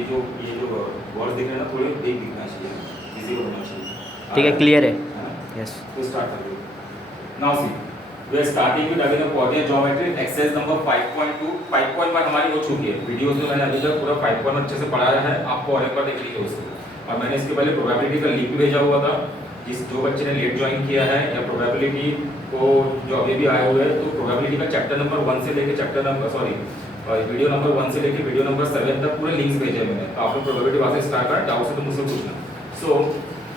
ये जो वर्ड दिख रहे हैं ना थोड़े देख दिखना चाहिए, इजी को होना चाहिए। ठीक है, क्लियर है। यस, तो स्टार्ट कर दो। Now see we are starting with again coordinate geometry exercise number 5.2। 5.1 हमारी हो चुकी है, वीडियोस में मैंने अभी तक पूरा 5.1 अच्छे से पढ़ाया है, आपको और एक बार देख लीजिए उसको। और मैंने इसके पहले प्रोबेबिलिटी का लिंक भेजा हुआ था, जिस जो बच्चे ने लेट ज्वाइन किया है या प्रोबेबिलिटी को जो अभी भी आए हुए हैं, तो प्रोबेबिलिटी का चैप्टर नंबर 1 से लेके चैप्टर नंबर वीडियो नंबर 1 से लेके वीडियो नंबर 7 तक पूरे लिंक्स भेजे मैंने, तो आपने प्रोबेबिलिटी वहां से स्टार्ट करा, डाउट से तो मुझसे पूछना। सो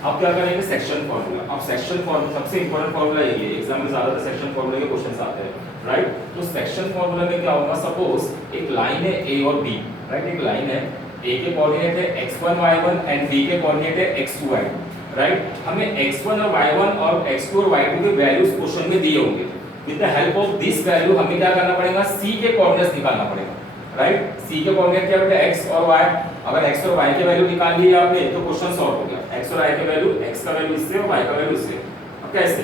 अब क्या करेंगे, सेक्शन फार्मूला। अब सेक्शन फार्मूला सबसे इंपॉर्टेंट फार्मूला यही है, एग्जाम में ज्यादातर सेक्शन फार्मूला के क्वेश्चंस आते हैं, राइट। तो सेक्शन फार्मूला में क्या होगा, सपोज एक लाइन है ए और बी, राइट। एक लाइन है, ए के कोऑर्डिनेट है x1 y1 एंड बी के कोऑर्डिनेट है x2 y2, राइट। हमें x1 और y1 और x2 और y2 के वैल्यूज क्वेश्चन में दिए होंगे। With the help of this value हमें क्या करना पड़ेगा, c के कोऑर्डिनेट्स निकालना पड़ेगा, राइट। c के कोऑर्डिनेट क्या बेटा, x और y। अगर x और y के वैल्यू निकाल लिए आपने तो क्वेश्चन सॉल्व हो गया। x और y के वैल्यू, x का वैल्यू इससे और y का वैल्यू इससे। अब कैसे,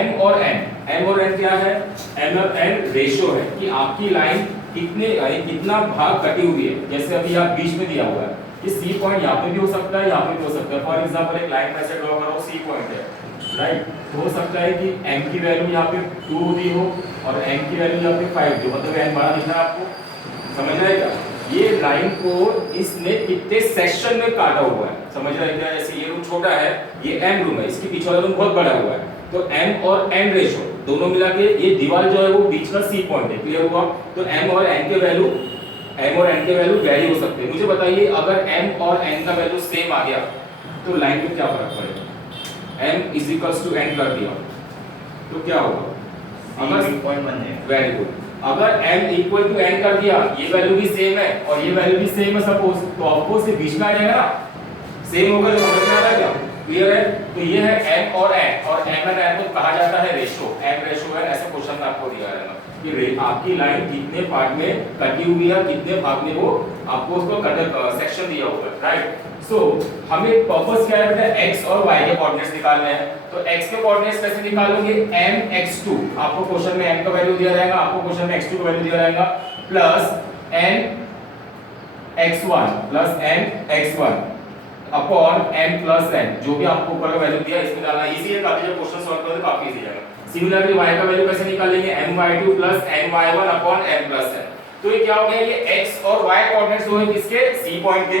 m और n क्या है, m और n रेशियो है कि आपकी लाइन कितना भाग कटी हुई है। जैसे अभी यहाँ बीच में दिया हुआ है, ये C पॉइंट यहाँ पे भी हो सकता है, यहाँ पे भी हो सकता है। फॉर एग्जांपल एक लाइन ऐसे ड्रॉ करो, C पॉइंट है, राइट। तो हो सकता है कि m की वैल्यू यहाँ पे 2 दी हो और n की वैल्यू यहाँ पे 5 दी, मतलब n बड़ा दिख रहा है आपको, समझ रहे क्या। ये लाइन को इसने कितने सेक्शन में काटा हुआ है, समझ रहे क्या। जैसे ये रूम छोटा है, ये m रूम है, इसके पीछे वाला रूम बहुत बड़ा हुआ है, तो m और n रेशियो दोनों मिला के ये दीवार जो है वो बीच का C पॉइंट है, क्लियर हुआ। तो m और n के वैल्यू वेरी हो सकते हैं। मुझे बताइए अगर m और n का वैल्यू सेम आ गया तो लाइन में क्या फर्क पड़ेगा, m = n कर दिया तो क्या होगा, अगर पॉइंट बन जाएगा। Very good. अगर m = n कर दिया, ये वैल्यू भी सेम है और ये वैल्यू भी सेम है सपोज, तो ऑफकोर्स ये बीच में आ जाएगा ना, सेम होगा, तो समझ में आ रहा है क्या, क्लियर है। तो ये है m और n, और m और n को कहा जाता है रेशियो, m रेशियो है। ऐसे क्वेश्चन में आपको दिया रहेगा कि आपकी लाइन कितने पार्ट में कटी हुई है, कितने भाग में वो आपको उसको सेक्शन दिया होगा, राइट। सो हमें पर्पस क्या है बेटा, x और y के कोऑर्डिनेट्स निकालने हैं। तो x के कोऑर्डिनेट्स कैसे निकालोगे, mx2, आपको क्वेश्चन में m का वैल्यू दिया जाएगा, आपको क्वेश्चन में x2 का वैल्यू दिया जाएगा, plus nx1 plus nx1 upon m plus n, जो भी आपको ऊपर का वैल्यू दिया इसमें डालना। इजी है, काफी जब क्वेश्चन सॉल्व करोगे काफी इजी जाएगा। सिमिलरली y का वैल्यू कैसे निकालेंगे, my2 plus my1 upon m plus n। तो ये क्या हो गया, ये x और y कोऑर्डिनेट्स हुए किसके, c पॉइंट के।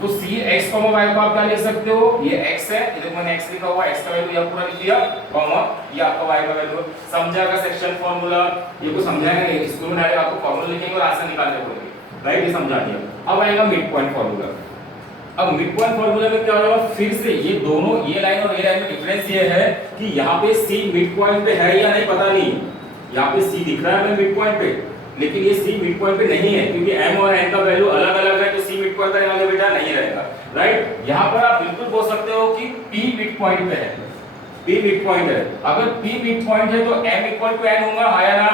तो c x, y को आप क्या लिख सकते हो, ये x है, इधर मैंने x लिखा हुआ, x का वैल्यू यहां पूरा लिख दिया, कॉमा ये आपका y का वैल्यू। समझाएगा सेक्शन फार्मूला, ये को समझाएंगे स्कूल में, डायरेक्ट आपको फार्मूला लिखेंगे और आंसर निकालने पड़ेंगे, राइट। ये समझा दिया। अब आएगा मिड पॉइंट फार्मूला। अब मिड पॉइंट फार्मूला में क्या होगा, फिर से ये दोनों, ये लाइन और ये लाइन में डिफरेंस ये है कि यहाँ पे C मिड पॉइंट पे है या नहीं पता नहीं। यहाँ पे C दिख रहा है हमें मिड पॉइंट पे, लेकिन ये C मिड पॉइंट पे नहीं है, क्योंकि m और n का वैल्यू अलग अलग है, तो C मिड पॉइंट पे रहेगा बेटा, नहीं रहेगा, राइट। यहाँ पर आप बिल्कुल बोल सकते हो कि P मिड पॉइंट पे है, P मिड पॉइंट है। अगर P मिड पॉइंट है तो m = n होगा, हाँ या ना।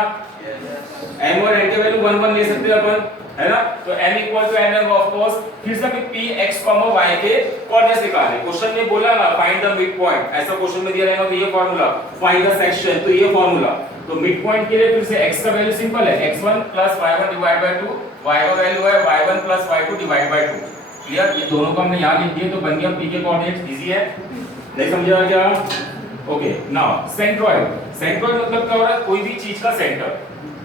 m और n के वैल्यू 1 1 ले सकते हैं अपन, है ना। तो m = n होगा ऑफ कोर्स। फिर से p x, y के कोऑर्डिनेट्स निकालने। क्वेश्चन में बोला ना फाइंड द मिड पॉइंट, ऐसा क्वेश्चन में दिया रहेगा तो ये फार्मूला, फाइंड द सेक्शन तो ये फार्मूला। तो मिड पॉइंट के लिए फिर से x का वैल्यू सिंपल है, x1 + y1 divide by 2, y का वैल्यू है y1 + y2 divide by 2, clear. ये दोनों को हमने यहां लिख दिए तो बन गया p के कोऑर्डिनेट्स। इजी है, नहीं समझा क्या, ओके। Now centroid. सेंट्रॉइड मतलब क्या हो रहा है, कोई भी चीज का सेंटर।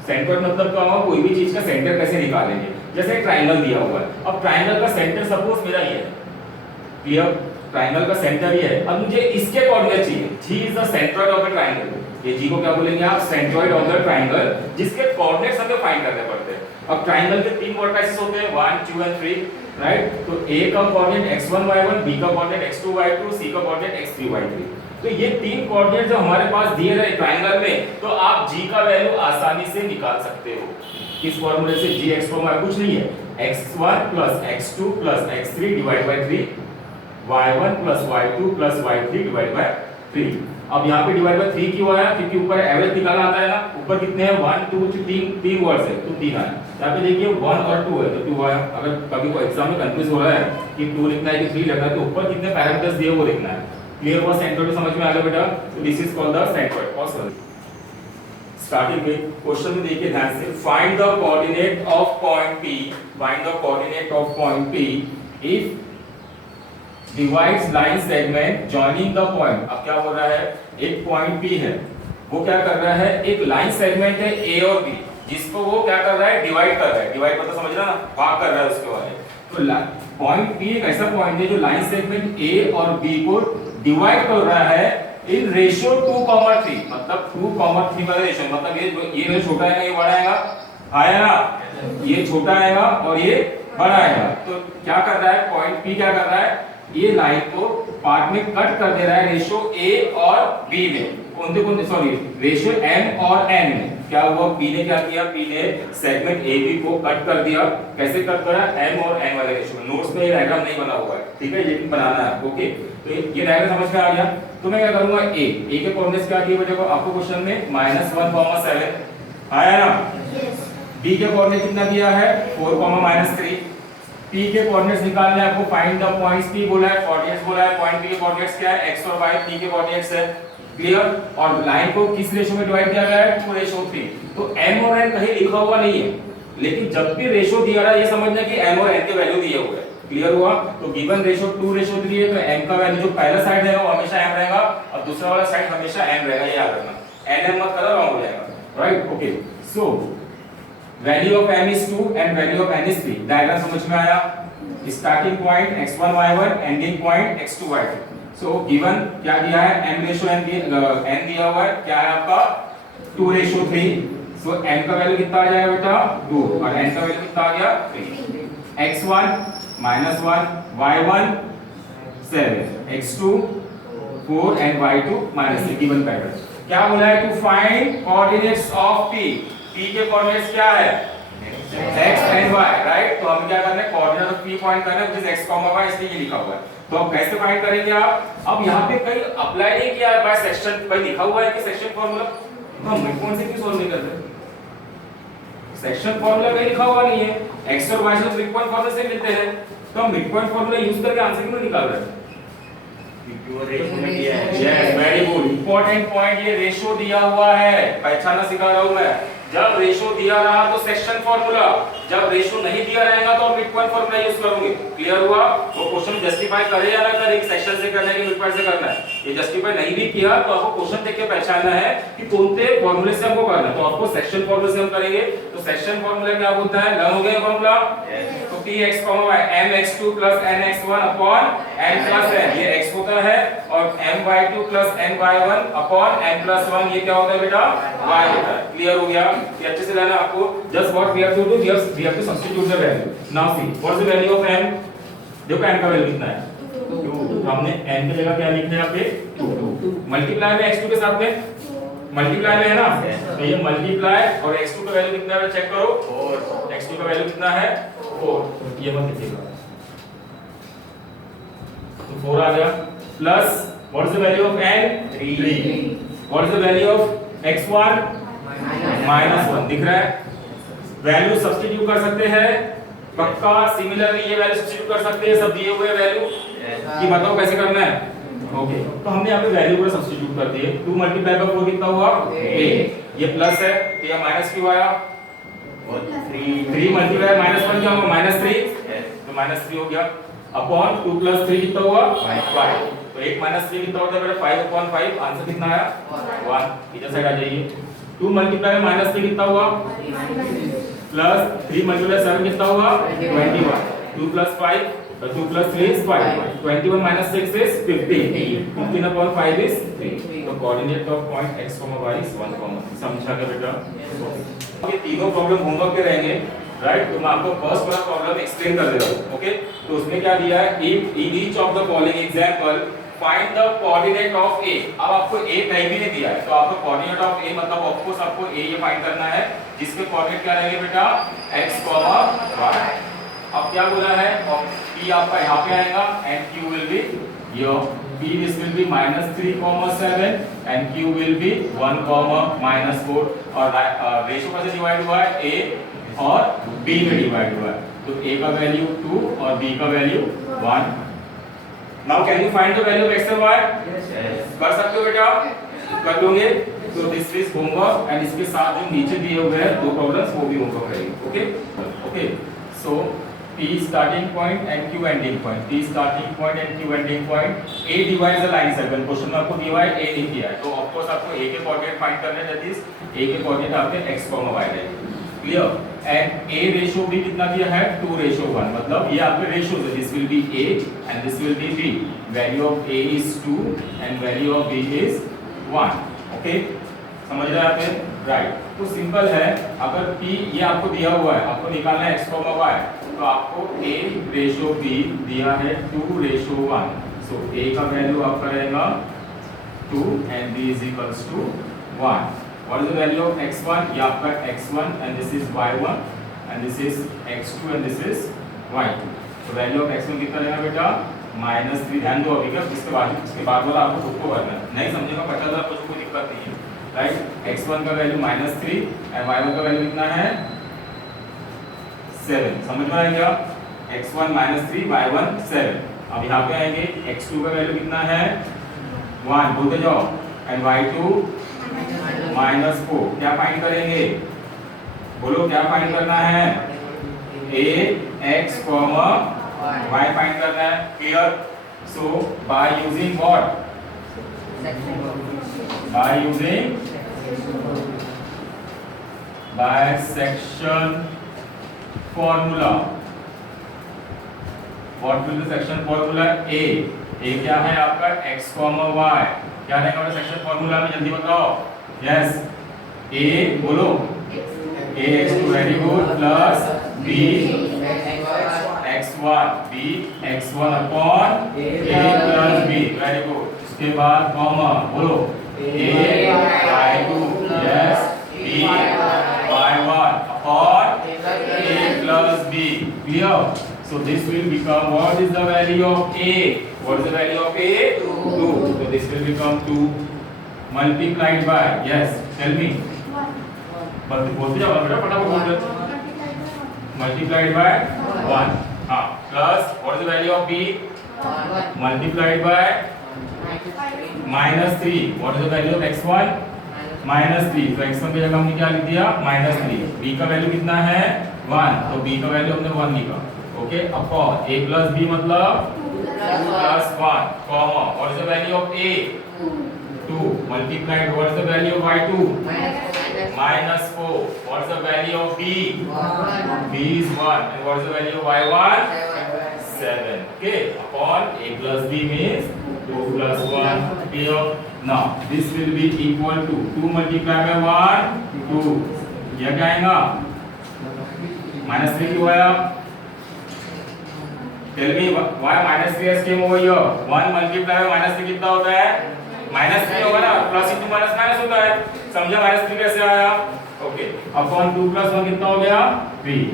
सेंट्रॉइड मतलब क्या होगा, कोई भी चीज का सेंटर कैसे निकालेंगे। जैसे ट्रायंगल दिया हुआ है, अब ट्रायंगल का सेंटर सपोज मेरा ये है, क्लियर। ट्रायंगल का सेंटर ये है, अब मुझे इसके कोऑर्डिनेट चाहिए, g is the centroid of the triangle. ये g को क्या बोलेंगे आप, सेंट्रॉइड ऑफ द ट्रायंगल, जिसके कोऑर्डिनेट्स हमें फाइंड करने पड़ते हैं। अब ट्रायंगल के 3 वर्टाइसेस होते हैं, 1 2 एंड 3, राइट। तो a का कोऑर्डिनेट x1 y1, b का कोऑर्डिनेट x2 y2, c का कोऑर्डिनेट x3 y3। तो ये 3 कोऑर्डिनेट जो हमारे पास दिए गए ट्रायंगल में, तो आप g का वैल्यू आसानी से निकाल सकते हो। इस फार्मूले से g x कुछ नहीं है, x1 + x2 + x3 divide by 3, y1 + y2 + y3 divide by 3। अब यहाँ पे डिवाइड बाय 3 क्यों आया, क्योंकि ऊपर एवरेज निकालना आता है ना। ऊपर कितने हैं, 1 2 3 वर्ड्स है तो 3 आया। यहाँ पे देखिए 1 और 2 है तो 2 आया। अगर कभी कोई एग्जाम में कंफ्यूज हो रहा है कि 2 लिखना है कि 3 लिखना है, तो ऊपर कितने पैरामीटर्स दिए वो लिखना है, क्लियर हुआ। सेंट्रॉइड समझ में आ गया बेटा। तो this is called the centroid. Pause कर स्टार्टिंग में क्वेश्चन में देखिए ध्यान से, find the coordinate of point P, find the coordinate of point P if divides line segment joining the point. अब क्या हो रहा है, एक पॉइंट P है, वो क्या कर रहा है, एक लाइन सेगमेंट है A और B, जिसको वो क्या कर रहा है, डिवाइड कर रहा है। डिवाइड मतलब समझ रहा ना, भाग कर रहा है उसके वाले। तो पॉइंट P एक ऐसा पॉइंट है जो लाइन सेगमेंट A और B को डिवाइड कर रहा है इन रेशियो 2,3, मतलब 2,3 वाला रेशियो, मतलब ये छोटा है, ये बड़ा आएगा, आया ना, ये छोटा आएगा और ये बड़ा आएगा। तो क्या कर रहा है पॉइंट P, क्या कर रहा है, ये लाइन को पार्ट में कट कर दे रहा है रेशियो A और B में, कौन सॉरी रेशियो M और N में। क्या हुआ, P ने क्या किया, P ने सेगमेंट AB को कट कर दिया। कैसे कट करा, M और N वाले रेशियो में। नोट्स में ये डायग्राम नहीं बना हुआ है, ठीक है, लेकिन बनाना है। ओके, तो ये डायग्राम समझ में आ गया। तो मैं क्या करूंगा, A के कोऑर्डिनेट्स क्या दिए बेटे को आपको क्वेश्चन में, -1,7 आया ना। B के कोऑर्डिनेट कितना दिया है, 4,-3। P के कोऑर्डिनेट्स निकालने आपको, फाइंड द पॉइंट्स P बोला है, कोऑर्डिनेट्स बोला है। पॉइंट P के कोऑर्डिनेट्स क्या है, x और y, P के कोऑर्डिनेट्स है, क्लियर। और लाइन को किस रेशियो में डिवाइड किया गया है, 2:3। तो m और n कहीं लिखा हुआ नहीं है, लेकिन जब भी रेशियो दिया रहा है ये समझना कि m और n के वैल्यू दिए हुए हैं। क्लियर हुआ। तो गिवन रेशियो 2:3 है, तो m का वैल्यू जो पहला साइड है वो हमेशा m रहेगा और दूसरा वाला साइड हमेशा m रहेगा, ये याद रखना। n मत करो, रॉन्ग हो जाएगा, right. Okay, so value of m is 2 and value of n is 3। Diagram समझ में आया। Starting point x1 y1, ending point x2 y2। So given क्या दिया है, m रेशियो n दिया हुआ है, क्या है आपका 2:3। सो m का वैल्यू कितना आ जाएगा बेटा, 2, और n का वैल्यू कितना आ गया, 3। x1 -1, y1 7, x2 4 and y2 -3। Given pattern क्या बोला है, to find coordinates of P। P के कोऑर्डिनेट्स क्या है, x and y, राइट। तो हम क्या करना है, कोऑर्डिनेट ऑफ P पॉइंट करना है, जिस x, y, इसलिए ये लिखा हुआ है। तो अब कैसे फाइंड करेंगे आप, अब यहाँ पे कहीं अप्लाई नहीं किया है बाय सेक्शन, भाई लिखा हुआ है कि सेक्शन फार्मूला, तो हम मिड पॉइंट से क्यों सोल्व नहीं करते। सेक्शन फार्मूला कहीं लिखा हुआ नहीं है, x और y से मिड पॉइंट फार्मूला से मिलते हैं, तो हम मिड पॉइंट फार्मूला यूज करके आंसर क्यों निकाल रहे हैं। Yes, very good, important point, ये रेशियो दिया हुआ है, पहचानना सिखा रहा हूं मैं। जब रेशियो दिया रहा तो सेक्शन फार्मूला, जब रेशियो नहीं दिया रहेगा तो मिड पॉइंट फार्मूला यूज करोगे। क्लियर हुआ। वो क्वेश्चन जस्टिफाई करे या ना करे, सेक्शन से करना है कि मिड पॉइंट से करना है। ये जस्टिफाई नहीं भी किया तो आपको क्वेश्चन देख के पहचानना है कि कौन से फार्मूले से हमको करना है। तो आपको सेक्शन फार्मूले से हम करेंगे। तो सेक्शन फार्मूला क्या होता है, लर्न हो गया फार्मूला। तो Px, y mx2 nx1 n + n, ये x होता है, और my2 ny1 n + 1, ये क्या होता है बेटा, y होता है। क्लियर हो गया। ये अच्छे से लेना आपको। Just what we have to do, we have to substitute the value. Now see what is the value of m। देखो n का वैल्यू कितना है, 2। तो हमने n की जगह क्या लिखना है, यहाँ पे 2 मल्टीप्लाई में x2 के साथ में, मल्टीप्लाई में है ना, तो ये मल्टीप्लाई और x2 का वैल्यू कितना है चेक करो, 4। x2 का वैल्यू कितना है, 4। ये मत लिखिएगा, तो 4 आ गया। Plus what is the value of n, 3। What is the value of x1, -1। दिख रहा है। वैल्यू सब्स्टिट्यूट कर सकते हैं पक्का। सिमिलरली ये वैल्यू सब्स्टिट्यूट कर सकते हैं, सब दिए हुए वैल्यू कि बताओ कैसे करना है। ओके, तो हमने यहाँ पे वैल्यू को सब्स्टिट्यूट कर दिए। 2 × 4 कितना हुआ, 8। ये प्लस है तो ये माइनस क्यों आया, 3 × -1 क्या होगा, -3, तो -3 हो गया। अपॉन 2 + 3 कितना हुआ, 5। तो 1 - 3 कितना होता है बेटा, 5/5। आंसर कितना आया, 1। इधर साइड आ जाइए। 2 × -3 कितना हुआ, प्लस 3 × 7 कितना हुआ, 21। 2 + 5, 2 + 3 is 5. 21 - 6 is 15. 15/5 is 3. तो coordinate of point x, y is 1, 3। समझा क्या बेटा। ये तीनों प्रॉब्लम होमवर्क के रहेंगे, राइट। तो मैं आपको फर्स्ट वाला प्रॉब्लम एक्सप्लेन कर दे रहा हूं। ओके, तो उसमें क्या दिया है, if in each of the following example find the coordinate of a। अब आपको a कहीं भी नहीं दिया है, तो आपको कोऑर्डिनेट ऑफ a मतलब ऑफ कोर्स आपको a ये फाइंड करना है, जिसके कोऑर्डिनेट क्या रहेंगे बेटा, x, y। अब क्या बोला है, और p आपका यहाँ पे आएगा and q will be your p, this will be -3,7 and q will be 1, -4। और रेशियो कैसे डिवाइड हुआ है, a और b में डिवाइड हुआ है। तो a का वैल्यू 2 और b का value 1। Now can you find the value of x और y। कर सकते हो बेटा, कर लोगे। तो दिस इज होमवर्क एंड इसके साथ जो नीचे दिए हुए हैं दो प्रॉब्लम्स वो भी होमवर्क करेंगे। Okay okay so P starting point and Q ending point. P starting point and Q ending point. A divides the line segment. Question में आपको दिया है A नहीं दिया है, तो ऑफ कोर्स आपको A के कोऑर्डिनेट फाइंड करने हैं, दैट इज A के कोऑर्डिनेट आपके x, y रहेंगे। क्लियर? एंड A रेशियो भी कितना दिया है 2:1, मतलब ये आपके रेशियोज है, this will be A and this will be B। Value of A is 2 and value of B is 1। Okay समझ रहे हैं आप? राइट, तो सिंपल है, अगर P ये आपको दिया हुआ है, आपको निकालना है x, y, तो आपको A रेशियो B दिया है 2:1, सो A का वैल्यू आपका रहेगा 2 and B is equals to 1। What is the value of x1? ये आपका x1 and this is y1 and this is x2 and this is y2। तो वैल्यू ऑफ x1 कितना रहेगा बेटा -3। ध्यान दो अभी का, इसके बाद वाला आपको खुद को करना है, नहीं समझेगा पता था कुछ कोई दिक्कत नहीं है। राइट, x1 का वैल्यू -3 एंड y1 का वैल्यू कितना है 7। समझ में आया क्या? x1 -3 y1 7। अब यहाँ पे आएंगे x2 का वैल्यू कितना है 1, बोलते जाओ, एंड y2 -4। क्या फाइंड करेंगे? बोलो क्या फाइंड करना है? A x, y फाइंड करना है। Clear? So by using what? By using bisection formula. What will the section formula? A क्या है आपका x, y। क्या रहेगा हमारा सेक्शन फॉर्मूला में, जल्दी बताओ। यस, A बोलो ax2, very good, plus b x1, b x1 upon a plus b, very good. उसके बाद कॉमा बोलो a y2, yes, b y1 upon a plus b। Clear? So this will become, what is the value of a? What is the value of a? 2. So this will become 2 multiplied by, yes, tell me. बोलते जाओ बेटा, फटाफट बोलते। Multiplied by 1. हाँ, plus what is the value of b? 1 multiplied by -3. What is the value of x1? -3। तो x1 की जगह हमने क्या लिख दिया -3। b का वैल्यू कितना है 1, तो b का वैल्यू हमने 1 लिखा। Okay, upon a plus b मतलब 2 plus 1, comma what is the value of a? 2 multiplied what is the value of y2? -4। What is the value of b? 1। b is 1 and what is the value of y1? 7। okay, upon a plus b means 2 plus 1। clear? now this will be equal to 2 multiplied by 1 2। यह क्या आएगा -3 क्यों आया? Tell me why -3 has came over here? 1 multiplied by -3 कितना होता है? -3 होगा ना, प्लस इंटू माइनस माइनस होता है। समझा -3 कैसे आया? ओके, अपॉन 2 प्लस 1 कितना हो गया 3।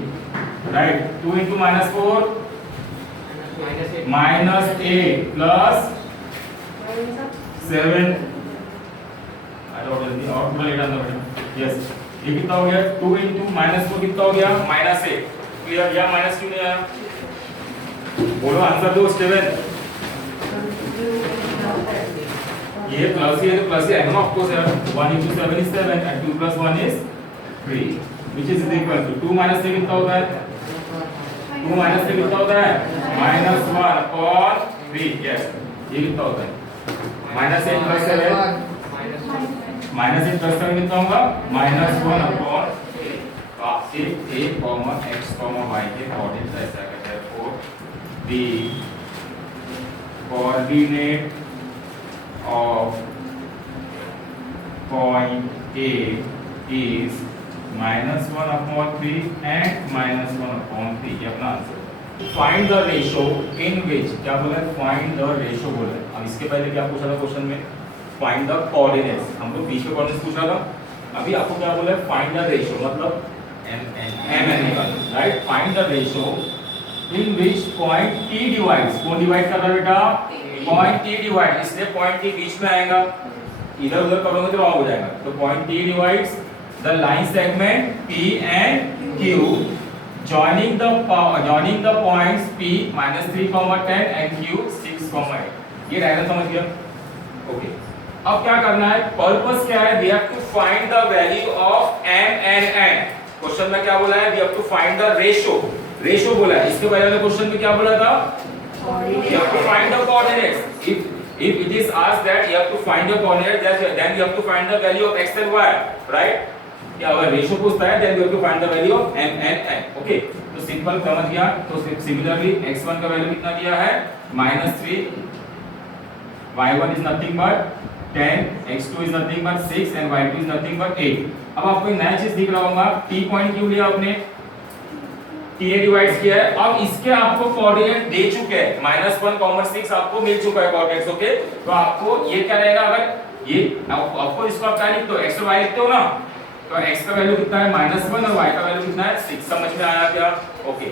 Right, 2 into -4 -8 plus 7। अरे और जल्दी और पूरा लेट आना बेटा। यस, ये कितना हो गया 2 इंटू -4 कितना हो गया -8। क्लियर? या माइनस क्यों नहीं आया? बोलो आंसर दो स्टीवन। ये प्लस ही है तो प्लस ही आएगा ना, ऑफ कोर्स यार। 1 into 7 is 7 and 2 plus 1 is 3 which is equal to 2 minus 3 कितना होता है? 2 minus 3 कितना होता है? -1 upon 3। yes, ये कितना होता है? -8 plus 7 -8 plus 7 कितना होगा? -1 upon 8। तो आपसे a, x, y के कोऑर्डिनेट ऐसा कहते हैं। the coordinate of point A is -1 upon 3 and -1 upon 3। ये अपना answer. Find the ratio in which, क्या बोला है? फाइंड द रेशियो बोला है। अब इसके पहले क्या पूछा था क्वेश्चन में? Find the coordinates. हम लोग b के कोऑर्डिनेट्स पूछा था। अभी आपको क्या बोला है? फाइंड द रेशियो, मतलब m निकालना। Right, find the ratio in which point T divides। कौन डिवाइड कर रहा है बेटा? पॉइंट T डिवाइड, इसलिए पॉइंट T बीच में आएगा, इधर उधर करोगे तो रॉन्ग हो जाएगा। तो point T divides the line segment P and Q joining the points P -3, 10 and Q 6, 8। ये डायग्राम समझ गया? ओके, अब क्या करना है, पर्पस क्या है, we have to find the value of m and n। Question में क्या बोला है, we have to find the ratio बोला है। इसके पहले वाले क्वेश्चन में क्या बोला था, you have to find the coordinates। if it is asked that you have to find the coordinates, then you have to find the value of x and y, right? या अगर रेशियो पूछता है then you have to find the value of m and n। Okay, तो simple समझ गया। तो similarly x1 का value कितना दिया है, -3, y1 is nothing but 10, x2 is nothing but 6 and y2 is nothing but 8। अब आपको एक नया चीज दिख रहा होगा, t पॉइंट क्यों लिया आपने, t ए डिवाइड किया है। अब इसके आपको कोऑर्डिनेट दे चुके हैं, -1, 6 आपको मिल चुका है कोऑर्डिनेट्स। ओके, तो आपको ये क्या रहेगा, अगर ये आपको इसको आप क्या लिखते हो, x और y लिखते हो ना, तो x का वैल्यू कितना है -1 और y का वैल्यू कितना है 6। समझ में आया क्या? ओके,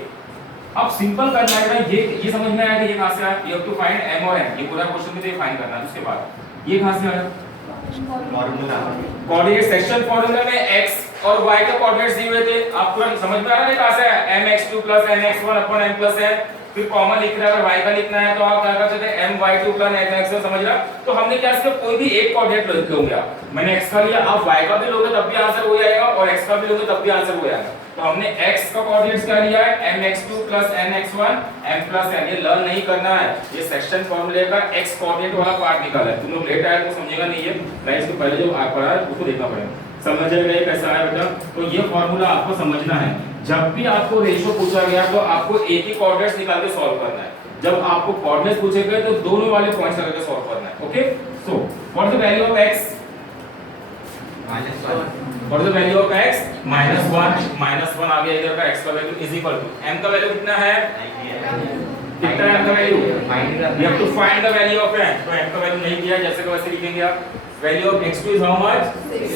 अब सिंपल करना है ना, ये समझ में आया कि ये कहां से आया, you have to find m और n। ये पूरा क्वेश्चन में फाइंड करना है। उसके बाद ये कहां से आया, फार्मूला, कोऑर्डिनेट सेक्शन फार्मूला में x और y के कोऑर्डिनेट्स दिए हुए थे। आपको समझ में आ रहा है कहां से आया, mx2 + nx1 n + n। फिर कॉमन लिख रहा है, अगर y का लिखना है तो आप क्या करते थे, my2 + nx1। समझ रहा? तो हमने क्या इसका कोई भी एक कोऑर्डिनेट लोगे आप, मैंने x का लिया, आप y का भी लोगे तब भी आंसर वही आएगा, और x का भी लोगे तब भी आंसर वही आएगा। तो हमने x का कोऑर्डिनेट्स क्या लिया है, mx2 + nx1 m + n। ये लर्न नहीं करना है, ये सेक्शन फार्मूले का x कोऑर्डिनेट वाला पार्ट निकाला है। तुम लोग लेट आए तो समझेगा नहीं है, राइट? इसके पहले जो पढ़ा है उसको देखना पड़ेगा। समझ गए कैसा है बेटा? तो ये फार्मूला आपको समझना है। जब भी आपको रेशियो पूछा गया तो आपको एक ही कोऑर्डिनेट्स निकाल के सॉल्व करना है। जब आपको कोऑर्डिनेट्स पूछे गए तो दोनों वाले पॉइंट्स लगा के सॉल्व करना है। Okay, so what is the value of x, what is the value of x, -1 आ गया इधर का, x का value is equal to m का वैल्यू कितना है, कितना है m का value, we have to find the value of m। तो m का वैल्यू नहीं दिया, जैसे को वैसे लिखेंगे आप। Value of x2 is how much,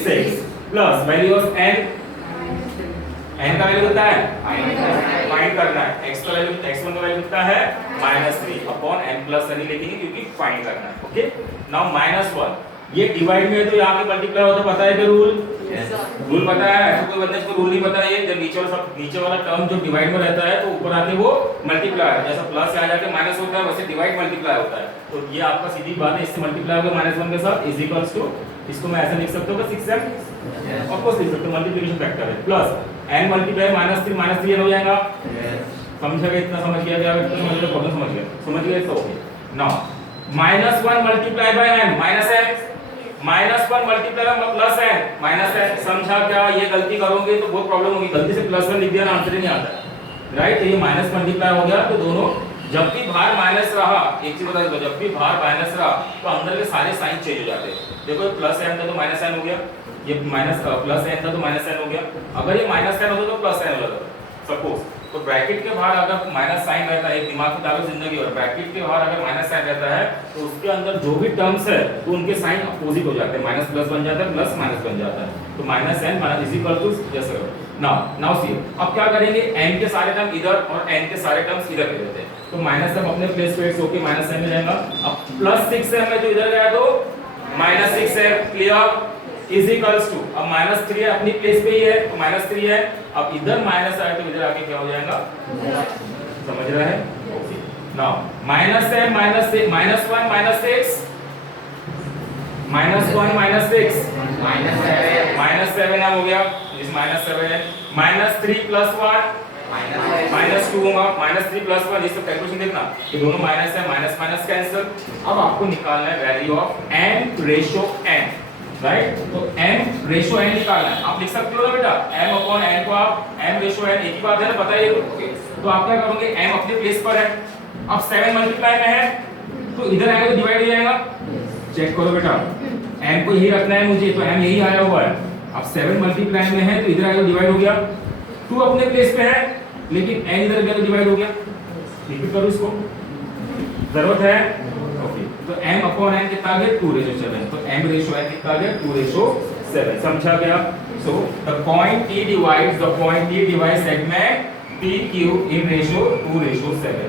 6 plus value of n का वैल्यू कितना है, फाइंड करना है। x का वैल्यू, x1 का वैल्यू कितना है, -3 अपॉन n + n लिखेंगे क्योंकि फाइंड करना है। ओके, नाउ -1 ये डिवाइड में है तो यहां पे मल्टीप्लाई होता, पता है कि रूल, रूल पता है? तो कोई बंदे को रूल नहीं पता है, जब नीचे वाला टर्म जो डिवाइड में रहता है तो ऊपर आके वो मल्टीप्लाई, जैसा प्लस से आ जाके माइनस होता है वैसे डिवाइड मल्टीप्लाई होता है। तो ये आपका सीधी बात है, इससे मल्टीप्लाई होगा -1 के साथ इज इक्वल्स टू, इसको मैं ऐसे लिख सकता हूं 6m, ऑफ कोर्स लिख सकते हो, मल्टीप्लिकेशन फैक्टर है, प्लस n मल्टीप्लाई -3 हो जाएगा। समझ गए? इतना समझ गया क्या? इतना समझ लो, प्रॉब्लम समझ गए तो okay. Now -1 multiply by n, -n, -1 multiply by plus n, -n। समझा क्या? ये गलती करोगे तो बहुत प्रॉब्लम होगी, गलती से +1 लिख दिया ना, आंसर ही नहीं आता, राइट? तो ये माइनस मल्टीप्लाई हो गया, तो दोनों जब भी बाहर माइनस रहा, एक चीज बता दो, जब भी बाहर माइनस रहा तो अंदर के सारे साइन चेंज हो जाते हैं। देखो प्लस n था तो माइनस n हो गया, ये माइनस प्लस n था तो माइनस n हो गया। अगर ये माइनस n होता तो प्लस n हो जाता सपोज। तो ब्रैकेट के बाहर अगर माइनस साइन रहता है, एक दिमाग में डालो जिंदगी, और ब्रैकेट के बाहर अगर माइनस साइन रहता है तो उसके अंदर जो भी टर्म्स है तो उनके साइन अपोजिट हो जाते हैं, माइनस प्लस बन जाता है, प्लस माइनस बन जाता है। तो -n इज इक्वल टू जैसे नाउ सी, अब क्या करेंगे, n के सारे टर्म इधर और n के सारे टर्म्स इधर ले लेते हैं। तो माइनस सब अपने प्लेस पे होके -n में जाएगा। अब +6m है तो इधर गया तो -6m, clear, is equals to, अब -3 है अपनी प्लेस पे ही है तो -3 है, अब इधर माइनस आए तो इधर आके क्या हो जाएगा, समझ रहे हैं? ओके, नाउ -m -1 -6 -1 -6 -3 -7 हो गया, इस -7 है, -3 + 1 -2 होगा, -3 + 1, इसका कैलकुलेशन देखना, ये दोनों माइनस है, माइनस माइनस कैंसिल। अब आपको निकालना है वैल्यू ऑफ m/n, राइट? तो m/n निकालना है। आप लिख सकते हो ना बेटा, m/n को आप m/n, एक ही बात है ना, बताइए। तो आप क्या करोगे, m अपने प्लेस पर है, अब 7 मल्टीप्लाई में है तो इधर आएगा तो डिवाइड हो जाएगा। चेक करो बेटा, m को यही रखना है मुझे, तो m यही आया हुआ है। अब 7 मल्टीप्लाई में है तो इधर आएगा डिवाइड हो गया, 2 अपने प्लेस पे है लेकिन n इधर गया तो डिवाइड हो गया। रिपीट करो इसको, जरूरत है? ओके, तो m/n कितना आ गया, 2/7। तो m/n कितना आ गया, 2/7। समझा गया? So the point T divides segment PQ in ratio 2/7।